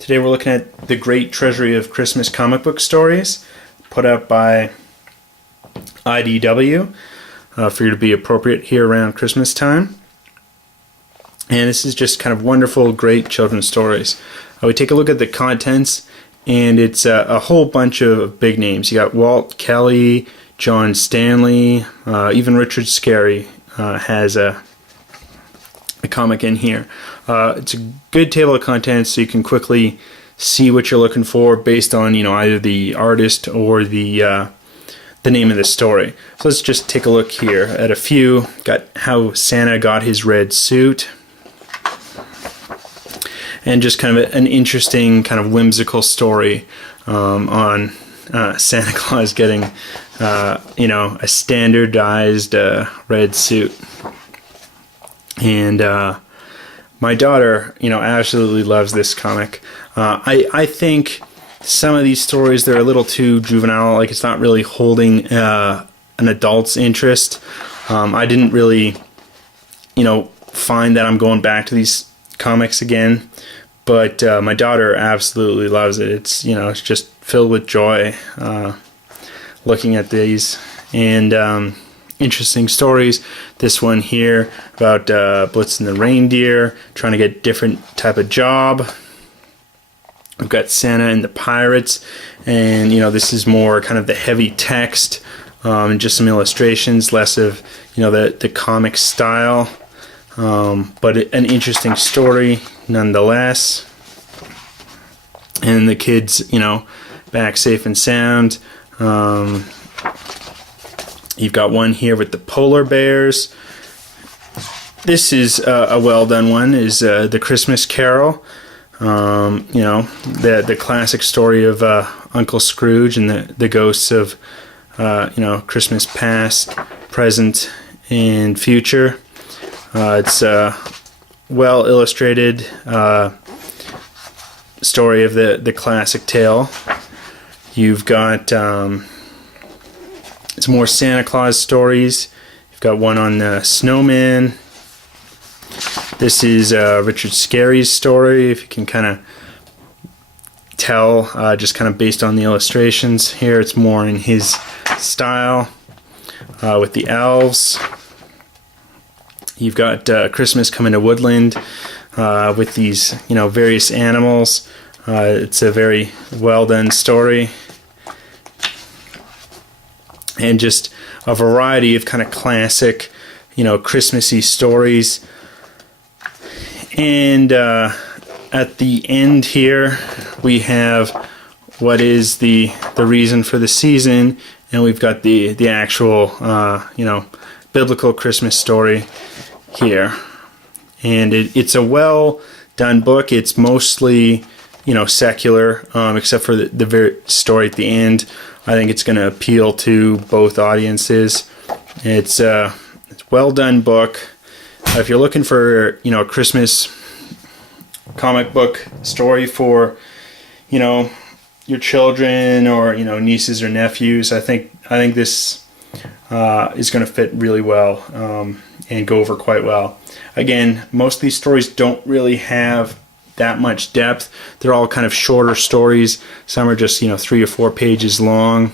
Today we're looking at the Great Treasury of Christmas Comic Book Stories, put out by IDW, for you to be appropriate here around Christmas time. And this is just kind of wonderful, great children's stories. We take a look at the contents, and it's a whole bunch of big names. You got Walt Kelly, John Stanley, even Richard Scarry has a comic in here. It's a good table of contents, so you can quickly see what you're looking for based on either the artist or the name of the story. So let's just take a look here at a few. Got how Santa got his red suit, and just kind of an interesting, kind of whimsical story on Santa Claus getting a standardized red suit. And my daughter, absolutely loves this comic. I think some of these stories, they're a little too juvenile. Like, it's not really holding an adult's interest. I didn't really, find that I'm going back to these comics again. But my daughter absolutely loves it. It's, it's just filled with joy looking at these. And interesting stories. This one here about Blitzen the reindeer, trying to get a different type of job. We've got Santa and the pirates, and this is more kind of the heavy text and just some illustrations, less of the comic style, but an interesting story nonetheless. And the kids, back safe and sound. You've got one here with the polar bears. This is a well done one, is the Christmas Carol. The classic story of Uncle Scrooge and the ghosts of Christmas past, present, and future. It's a well illustrated story of the classic tale. You've got it's more Santa Claus stories. You've got one on the snowman. This is Richard Scarry's story, if you can kind of tell, just kind of based on the illustrations here. It's more in his style with the elves. You've got Christmas Coming to Woodland with these, various animals. It's a very well done story. And just a variety of kind of classic, Christmassy stories. And at the end here, we have what is the reason for the season, and we've got the actual, biblical Christmas story here. And it's a well done book. It's mostly, secular, except for the very story at the end. I think it's going to appeal to both audiences. It's a well done book. If you're looking for a Christmas comic book story for your children or nieces or nephews, I think this is going to fit really well and go over quite well. Again, most of these stories don't really have that much depth. They're all kind of shorter stories. Some are just 3 or 4 pages long,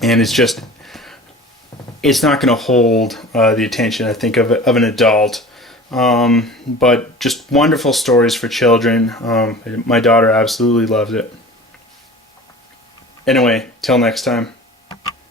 and it's not going to hold the attention, I think, of an adult. But just wonderful stories for children. My daughter absolutely loved it. Anyway, till next time.